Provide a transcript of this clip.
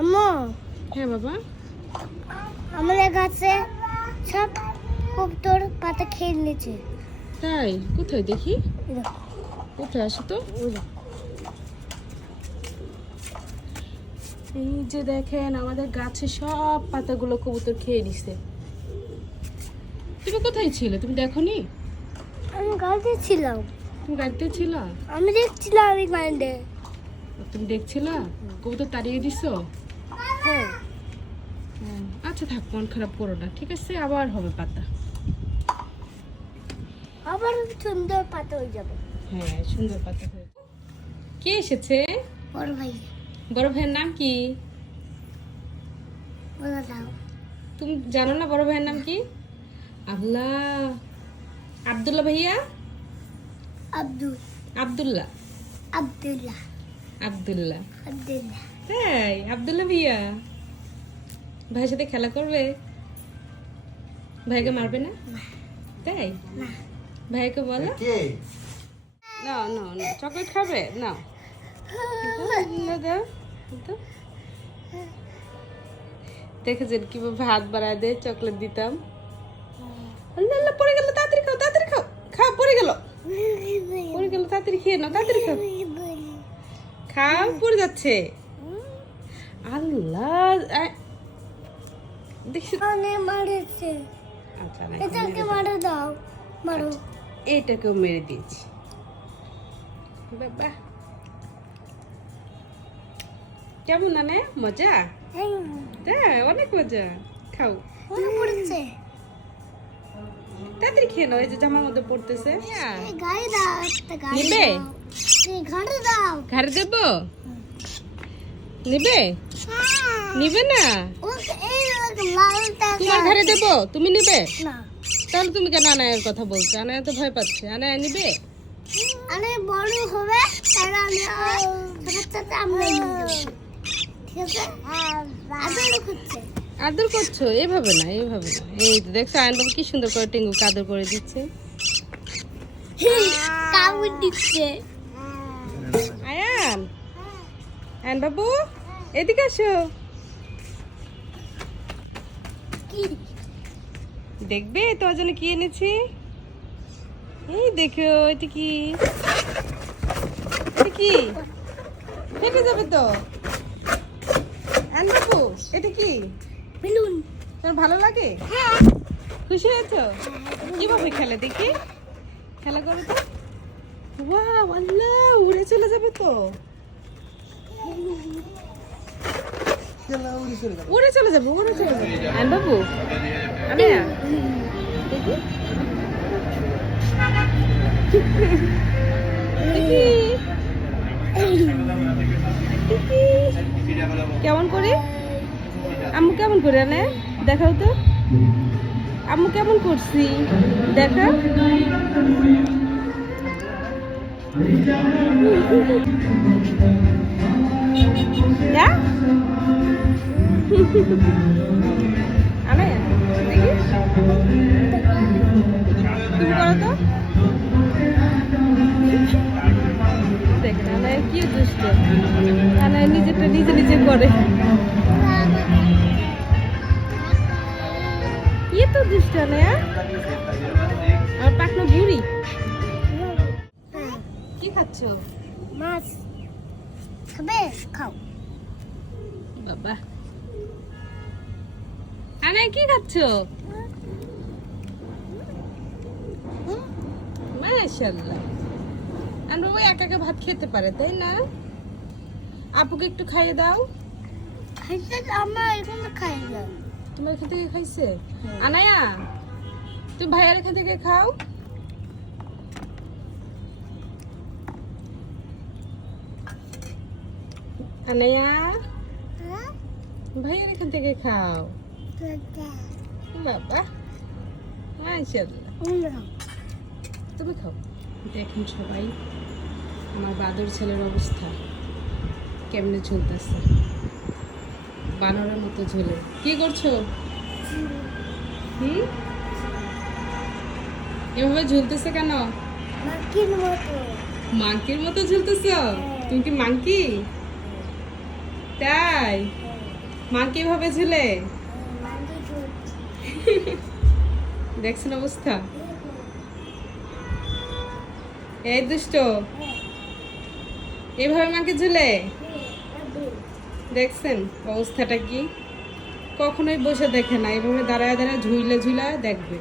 আম্মু, হ্যাঁ বাবা, আমাদের গাছে সব কবুতর পাতা খেয়ে নিয়েছে। তাই? কোথায় দেখি, এই দেখো, কোথায় আসো তো। ওই দেখো। এই যে দেখেন আমাদের গাছে সব পাতাগুলো কবুতর খেয়ে নিছে। তুমি কোথায় ছিলে? তুমি দেখোনি? আমি গাড়িতে ছিলাম, তুমি গাড়িতে ছিলা? আমি দেখছিলাম আমি গাড়িতে। তুমি দেখছিলা কবুতর তাড়িয়ে দিছো? হ্যাঁ, আচ্ছা থাক, মন খারাপ করো না, ঠিক আছে, আবার হবে পাতা। আবার সুন্দর পাতা হয়ে যাবে। হ্যাঁ, সুন্দর পাতা হয়ে। কে এসেছে? বড় ভাই, বড় ভাইয়ের নাম কি? বলে দাও। তুমি জানো না বড় ভাইয়ের নাম কি? আল্লাহ, আব্দুল্লাহ ভাইয়া। আব্দুল, আব্দুল্লাহ, আব্দুল্লাহ, আব্দুল্লাহ। আব্দুল্লাহ। তাই? আব্দুল্লাহ ভাইয়া ভাইয়ের সাথে খেলা করবে? ভাইকে মারবে না? তাই? না, ভাইকে বলো। না না না, চকলেট খাবে না? দাও তো। দেখেছেন কিভাবে হাত বাড়ায় দিয়ে চকলেট দিতাম। আল্লাহ আল্লাহ, পড়ে গেল, তাড়াতাড়ি খাও, তাড়াতাড়ি খাও, খাও, পড়ে গেল, পড়ে গেল, তাড়াতাড়ি খেয়ে নাও, তাড়াতাড়ি খাও, খাও, পড়ে যাচ্ছে। আল্লাহ, দেখছি। অনেক মারেছে। আচ্ছা না, এটাকে মারো দাও, মারো। এটাকেও মেরে দিয়েছি। বাবা, কেমন না মজা? হ্যাঁ, অনেক মজা। খাও, মনে পড়েছে। তাড়াতাড়ি খেয়ে নাও, এই যে জামার মধ্যে পড়তেছে। এই গায়ে দাও, একটা গায়ে নিবে? দাও। এই ঘাড়ে দাও। ঘাড়ে দেব? নিবে? নিবে না? ও এই লালটা তোমার ঘাড়ে দেব? তুমি নিবে? না, তাহলে তুমি কেন আনায়ের কথা বলছো? আনায়া তো ভয় পাচ্ছে। আনায়া নিবে? আরে বড় হবে তাহলে আমি সাথে সাথে আমরা নিয়ে যাবো। ঠিক আছে? আদর করছে। আদর করছো? এভাবে না, এভাবে না। এই তো দেখছো আয়ন বাবু কি সুন্দর করে টিঙ্গুকে আদর করে দিচ্ছে। কামড় দিচ্ছে। আয়ান, আয়ন বাবু এদিকে আসো। কি? দেখবে তোমার জন্য কি এনেছি? এই দেখো, এটা কি? এটা কি? ফেটে যাবে তো। আয়ন বাবু, এটা কি? বেলুন। তোমার ভালো লাগে? হ্যাঁ। খুশি হয়েছো? কিভাবে খেলে দেখি, খেলা করো তো। ওয়াও, আল্লাহ, উড়ে চলে যাবে তো। উড়ে চলে যাবে, উড়ে চলে যাবে। আয়ন বাবু, আনায়া, দেখি দেখি দেখি কেমন করে? আম্মু কেমন করে আনে দেখাও তো। আম্মু কেমন করছি দেখা। যা আনায়া, দেখি তুমি করো তো। দেখেন আনায়া কি দুষ্ট। আনায়া নিজেরটা নিজে নিজে করে। ইয়ে তো দুষ্ট আনায়া। আমার পাখনা বুড়ি। কি খাচ্ছ? মাছ খাবে? খাও। বাবা, আনায়া কি খাচ্ছ? মাশাআল্লাহ, আমরা ওই একা একা ভাত খেতে পারে, তাই না? আপুকে একটু খাইয়ে দাও। খাইতে আমরা এখানে খাই না। তোমার এখান থেকে খাইছে? আনায়া, তুমি ভাইয়ার এখান থেকে খাও। আনায়া, ভাইয়ার এখান থেকে খাও। বাবা, মাশাআল্লাহ, তুমি খাও। দেখেন সবাই আমার বাদর ছেলের অবস্থা কেমনে ঝুলতেছে, বানরের মতো ঝুলে। কি করছো? এভাবে ঝুলতেছে কেন? মাংকির মতো। মাংকির মতো ঝুলতেছ? তুমি কি মাংকি? তাই? মা কিভাবে ঝুলে মান্ডি ঝুল দেখছেন অবস্থা? এই দুষ্ট এইভাবে মাকে ঝুলে দেখছেন অবস্থাটা কি? কখনোই বসে দেখে না, এইভাবে দাঁড়ায় দাঁড়ায় ঝুইলে ঝুলা দেখবে।